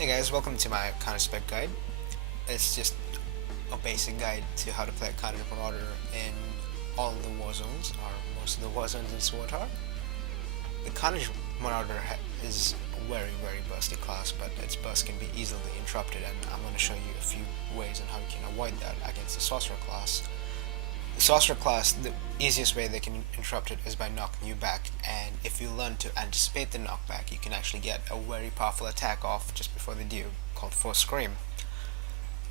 Hey guys, welcome to my Counter-Spec guide. It's just a basic guide to how to play Carnage Marauder in all the war zones, or most of the war zones in SWTOR. The Carnage Marauder is a very bursty class, but its burst can be easily interrupted, and I'm going to show you a few ways on how you can avoid that against the Sorcerer class. The Sorcerer class, the easiest way they can interrupt it is by knocking you back, and if you learn to anticipate the knockback, you can actually get a very powerful attack off just before they do, called Force Scream.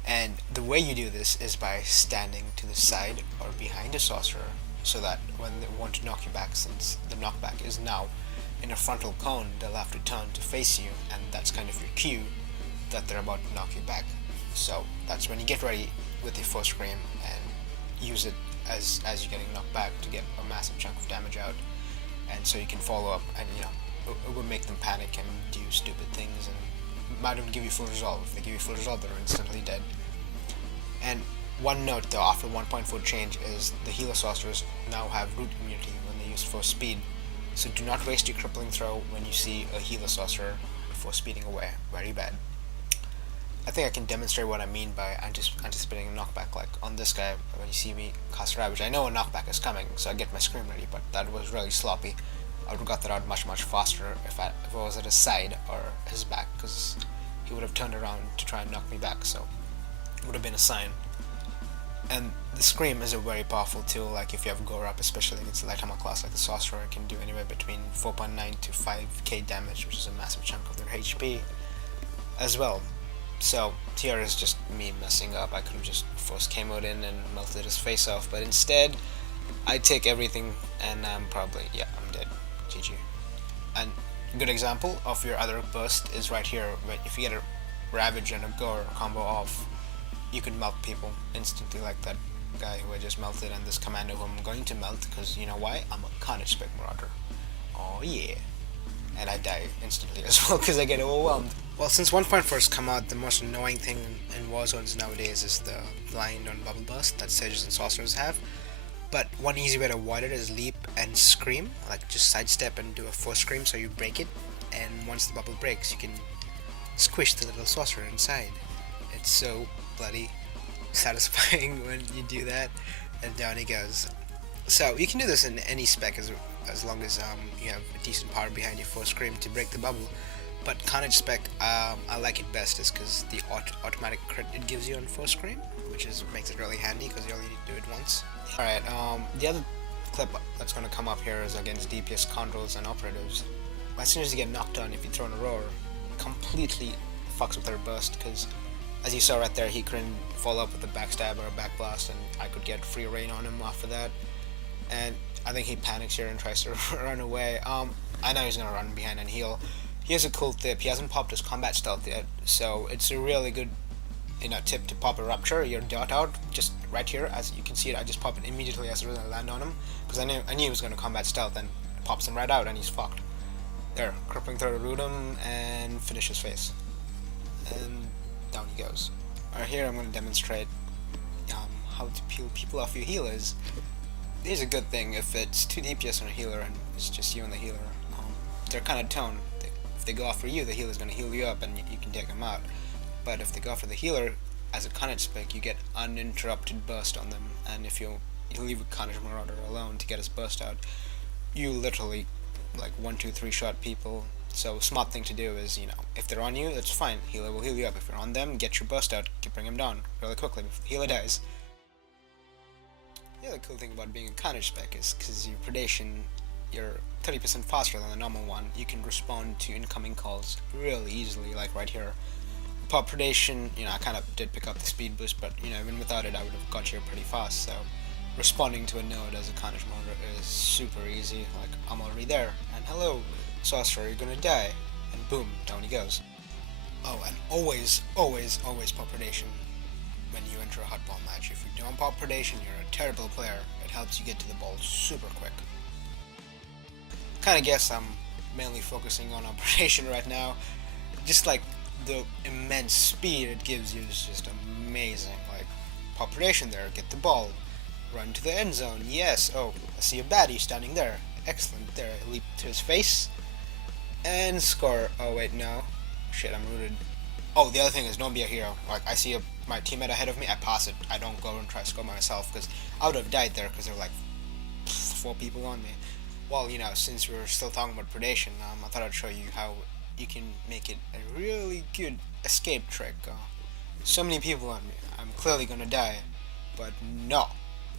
And the way you do this is by standing to the side or behind a Sorcerer, so that when they want to knock you back, since the knockback is now in a frontal cone, they'll have to turn to face you, and that's kind of your cue that they're about to knock you back. So that's when you get ready with your Force Scream and use it as you're getting knocked back to get a massive chunk of damage out, and so you can follow up, and it will make them panic and do stupid things, and might even give you full resolve. If they give you full resolve, they're instantly dead. And one note though, after 1.4 change, is the healer sorcerers now have root immunity when they use force speed, so do not waste your crippling throw when you see a healer sorcerer before speeding away. Very bad. I think I can demonstrate what I mean by anticipating a knockback. Like on this guy, when you see me cast Ravage, I know a knockback is coming, so I get my scream ready, but that was really sloppy. I would have got that out much faster if I was at his side or his back, because he would have turned around to try and knock me back, so it would have been a sign. And the Scream is a very powerful tool. Like if you have Gore up, especially against a light armor class like the Sorcerer, it can do anywhere between 4.9 to 5k damage, which is a massive chunk of their HP as well. So here is just me messing up. I could have just forced K-mode in and melted his face off, but instead I take everything and I'm dead. GG. And a good example of your other burst is right here. If you get a Ravage and a Gore combo off, you can melt people instantly, like that guy who I just melted, and this commando who I'm going to melt, because you know why? I'm a Carnage Marauder. Oh yeah. And I die instantly as well because I get overwhelmed. Well, since 1.4 has come out, the most annoying thing in war zones nowadays is the blind on bubble burst that sages and sorcerers have. But one easy way to avoid it is leap and scream, like just sidestep and do a force scream so you break it, and once the bubble breaks you can squish the little sorcerer inside. It's so bloody satisfying when you do that, and down he goes. So you can do this in any spec as long as you have a decent power behind your force scream to break the bubble. But Carnage spec, I like it best is because the automatic crit it gives you on force scream, which makes it really handy because you only need to do it once. Alright, the other clip that's going to come up here is against DPS controls and operatives. As soon as you get knocked down, if you throw in a roar, completely fucks with their burst, because as you saw right there, he couldn't follow up with a backstab or a backblast, and I could get free reign on him after that. And I think he panics here and tries to run away. I know he's gonna run behind and heal. Here's a cool tip: he hasn't popped his combat stealth yet, so it's a really good tip to pop a rupture, your dot out, just right here. As you can see it, I just pop it immediately as soon as I land on him, because I knew he was gonna combat stealth, and pops him right out, and he's fucked. There, crippling throw to root him and finish his face, and down he goes. Alright, here I'm gonna demonstrate how to peel people off your healers. Here's a good thing: if it's 2 DPS on a healer and it's just you and the healer, they're kind of toned. If they go after you, the healer's going to heal you up and you can take them out. But if they go after the healer, as a Carnage spec, you get uninterrupted burst on them, and if you leave a Carnage Marauder alone to get his burst out, you literally like 1, 2, 3 shot people. So a smart thing to do is, if they're on you, that's fine, healer will heal you up. If you're on them, get your burst out, bring him down really quickly before the healer dies. The other cool thing about being a Carnage spec is because your predation, you're 30% faster than the normal one. You can respond to incoming calls really easily, like right here. Pop predation, I kind of did pick up the speed boost, but even without it I would have got here pretty fast, so responding to a node as a Carnage Marauder is super easy. Like, I'm already there, and hello, sorcerer, you're gonna die, and boom, down he goes. Oh, and always pop predation when you enter a hotball match. If you don't pop predation, you're a terrible player. It helps you get to the ball super quick. Kinda guess I'm mainly focusing on predation right now. Just like the immense speed it gives you is just amazing. Like, pop predation there, get the ball, run to the end zone, yes, oh, I see a baddie standing there, excellent, there, leap to his face, and score. Oh wait, no, shit, I'm rooted. Oh, the other thing is don't be a hero. Like I see my teammate ahead of me, I pass it. I don't go and try to score myself because I would have died there because there were like 4 people on me. Well, since we're still talking about predation, I thought I'd show you how you can make it a really good escape trick. So many people on me. I'm clearly gonna die, but no.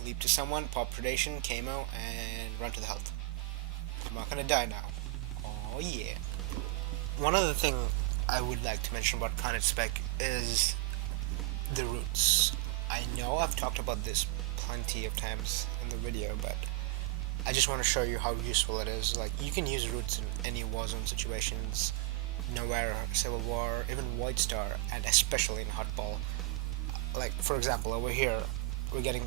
Leap to someone, pop predation, camo, and run to the health. I'm not gonna die now. Oh yeah. One other thing I would like to mention about Carnage Spec is the roots. I know I've talked about this plenty of times in the video, but I just want to show you how useful it is. Like, you can use roots in any Warzone situations, Nowhere, Civil War, even White Star, and especially in Hotball. Like, for example, over here, we're getting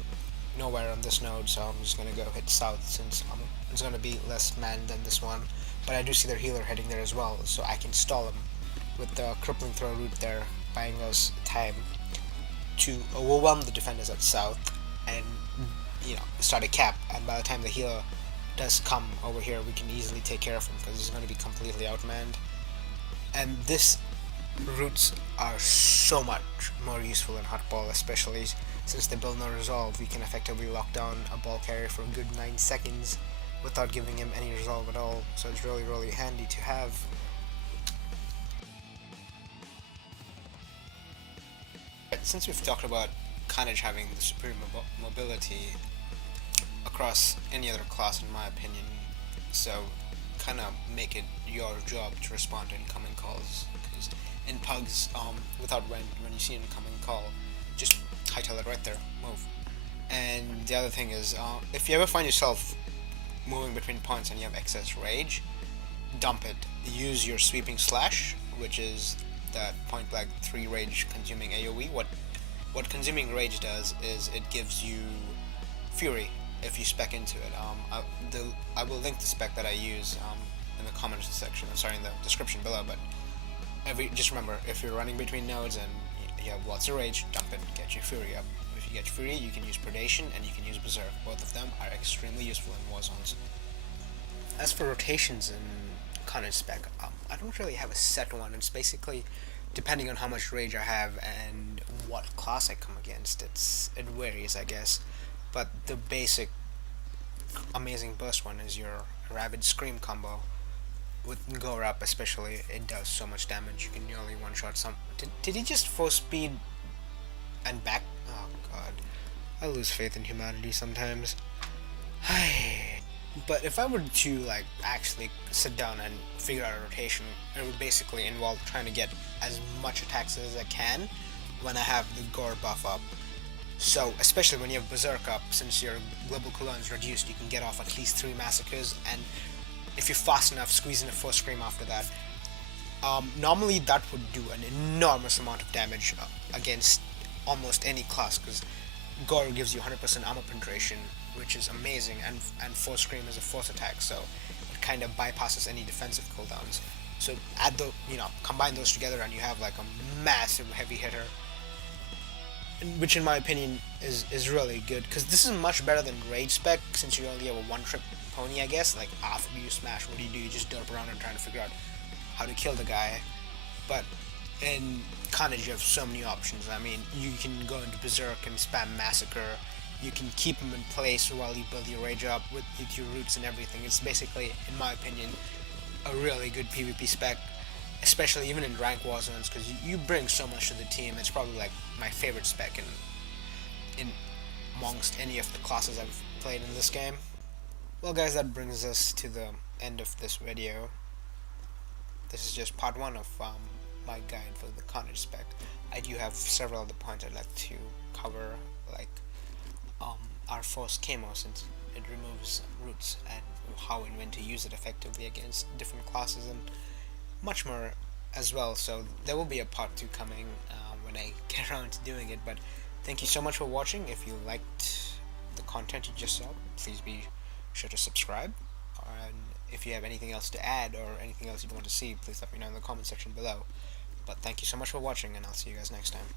nowhere on this node, so I'm just gonna go hit south since it's gonna be less manned than this one. But I do see their healer heading there as well, so I can stall him with the crippling throw route there, buying us time to overwhelm the defenders at south and start a cap. And by the time the healer does come over here, we can easily take care of him because he's going to be completely outmanned. And this routes are so much more useful in Hotball, especially since they build no resolve. We can effectively lock down a ball carrier for a good 9 seconds without giving him any resolve at all, so it's really, really handy to have. Since we've talked about Carnage having the superior mobility across any other class, in my opinion, so kind of make it your job to respond to incoming calls. Because in pugs, without when you see an incoming call, just hightail it right there, move. And the other thing is, if you ever find yourself moving between points and you have excess rage, dump it. Use your sweeping slash, which is that point blank 3 rage consuming AoE. What consuming rage does is it gives you fury if you spec into it. I will link the spec that I use in the comments section. Sorry, in the description below. But just remember, if you're running between nodes and you have lots of rage, dump it. Get your fury up. If you get fury, you can use predation and you can use berserk. Both of them are extremely useful in war zones. As for rotations in Carnage spec, I don't really have a set one. It's basically depending on how much rage I have and what class I come against. It varies, I guess. But the basic amazing burst one is your Rabid Scream combo. With Gorap especially, it does so much damage. You can nearly one-shot some. Did he just force speed and back? Oh god. I lose faith in humanity sometimes. But if I were to actually sit down and figure out a rotation, it would basically involve trying to get as much attacks as I can when I have the Gore buff up. So, especially when you have Berserk up, since your global cooldown is reduced, you can get off at least 3 massacres, and if you're fast enough, squeeze in a first scream after that. Normally that would do an enormous amount of damage against almost any class, because Gore gives you 100% armor penetration, which is amazing, and Force Scream is a force attack, so it kind of bypasses any defensive cooldowns. So combine those together and you have like a massive heavy hitter, which in my opinion is really good, because this is much better than Rage spec, since you only have a one-trip pony, I guess. Like, after you smash, what do? You just derp around and trying to figure out how to kill the guy. But in Carnage, you have so many options. I mean, you can go into Berserk and spam Massacre. You can keep him in place while you build your Rage up with your roots and everything. It's basically, in my opinion, a really good PvP spec, especially even in rank war zones, because you bring so much to the team. It's probably like my favorite spec in amongst any of the classes I've played in this game. Well guys, that brings us to the end of this video. This is just part 1 of my guide for the Carnage spec. I do have several other points I'd like to cover, like our force camo, since it removes roots, and how and when to use it effectively against different classes, and much more as well. So there will be a part 2 coming when I get around to doing it. But thank you so much for watching. If you liked the content you just saw, please be sure to subscribe. And if you have anything else to add or anything else you'd want to see, please let me know in the comment section below. But thank you so much for watching, and I'll see you guys next time.